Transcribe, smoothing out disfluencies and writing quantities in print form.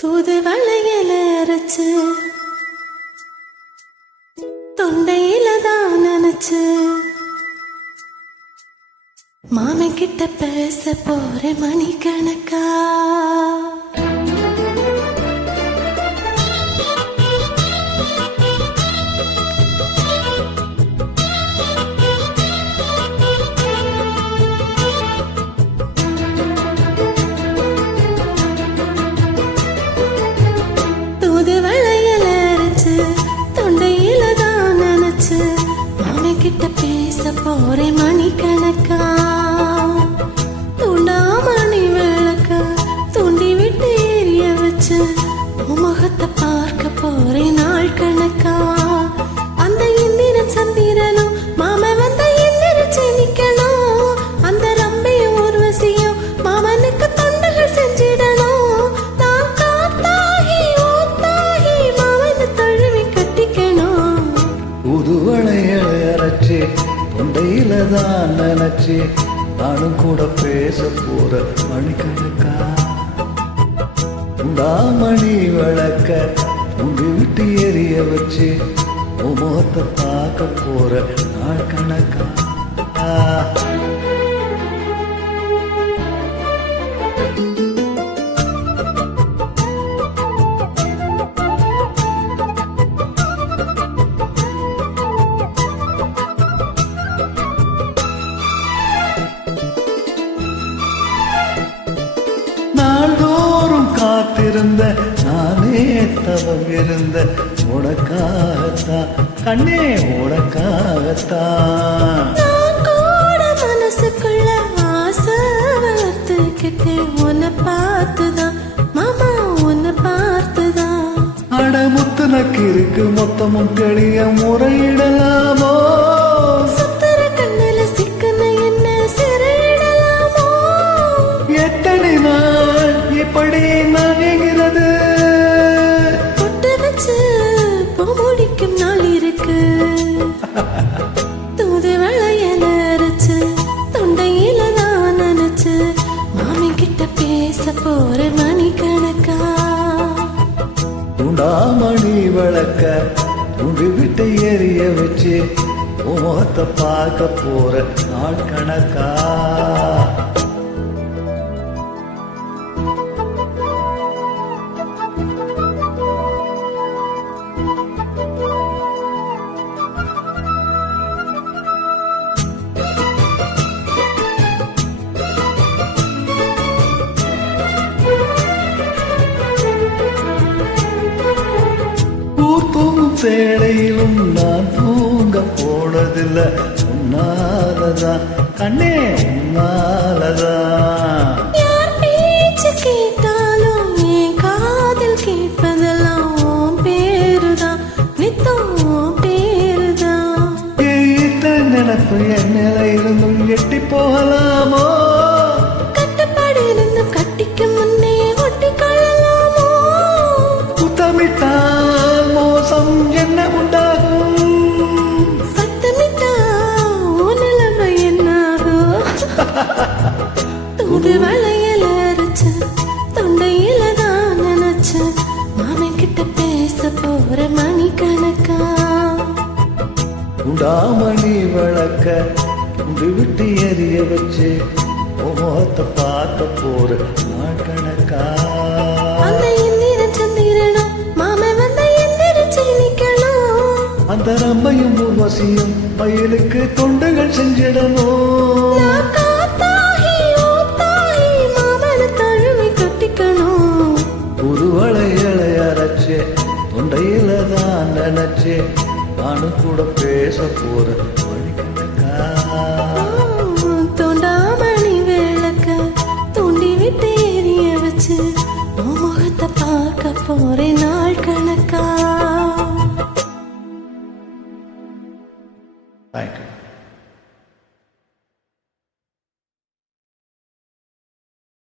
தூது வளையல அரைச்சு தொண்டையில தான் நினைச்சு மாமன் கிட்ட பேச போற மணிக்கணக்கா. தூது வளையல அரைச்சு தொண்டையில தான் நினைச்சு மாமன் கிட்ட பேச போற மணிக்கணக்கா. துண்டாமணி விளக்க தூண்டி விட்டு எரிய வச்சு முகத்தை பார்க்க போறேன் நாள் கணக்கா. அந்த இந்திரன் சந்திரனும் மாம வந்த எந்திரிச்சு நிக்கணும். அந்த ரம்பையும் ஊர்வசியும் மாமனுக்கு தொண்டுகள் செஞ்சிடணும். நான் காத்தாகி ஊத்தாகி மாமனை தழுவி கட்டிக்கணும். புதுவளையல அரைச்சி தொண்டையில தான் நினைச்சு நானும் கூட பேச போற மணிக்கணக்கா. உண்டாமணி விளக்க உண்டி விட்டு எரிய வச்சு முகத்தை பார்க்க போற நாள் கணக்கா. நாள்தோறும் காத்திருந்த நானே தவம் இருந்த உனக்காகத்தான் கண்ணே உனக்காகத்தான். நான் கூட மனசுக்குள்ள ஆசை வளர்த்துக்கிட்டு உன்னை பார்த்துதான் மாமா உன்னை பார்த்துதான். அடமுத்து நக்கு இருக்கு மொத்தமும் தெளிய முறையிடலாமோ. சுத்தர கண்ணுல சிக்கன என்ன சிறையிடலாமோ. எத்தனை நாள் இப்படி நகைகிறது. பொட்டு வச்சு பூ முடிக்கும் நாள் இருக்கு. தூது வளையல அரைச்சு தொண்டையில தான் நினைச்சு மாமன் கிட்ட பேச போற மணிக்கணக்கா. உண்டாமணி விளக்க உண்டி விட்டு எரிய வச்சு முகத்தை பார்க்க போற நாள் கணக்கா. தூங்கும் சேலையிலும் நான் தூங்க போனதில்லை உன்னாலதான் கண்ணே உன்னாலதான். யார் பேச்சு கேட்டாலும் என் காதில் கேட்பதெல்லாம் உன் பேருதான் நித்தம் உன் பேருதான். ஏத்த நினைப்பு என் நிலை இருந்தும் எட்டி போகலாமோ. கட்டுப்பாடு இருந்தும் கட்டிக்கு முன்னே ஒட்டி கொள்ளலாமோ. முத்தமிட்டால் மோசம் என்ன உண்டாகும். சத்தமிட்டா உன் நிலைமை என்னாகும். தூது வளையல அரைச்சு தொண்டையில தான் நினைச்சு மாமன் கிட்ட பேச போற மணிக்கணக்கா. உண்டாமணி விளக்க உண்டி விட்டு எரிய வச்சு முகத்தை பார்க்க போற நாள் கணக்கா. அந்த இந்திரன் சந்திரனும் மாமன் வந்த எந்திரிச்சு நிக்கணும். அந்த ரம்பையும் ஊர்வசியும் மயிலுக்கு தொண்டுகள் செஞ்சிடணும். நான் காத்தாகி ஊத்தாகி மாமனை தழுவி கட்டிக்கணும். புதுவளையல அரைச்சு தொண்டையில தான் நினைச்சு நானும் கூட பேச போற மணிக்கணக்கா. தோண்டாமணி விளக்க தூண்டி விட்டு எரிய வச்சு முகத்தை பார்க்க போறேன் நாள் கணக்கா. Thank you.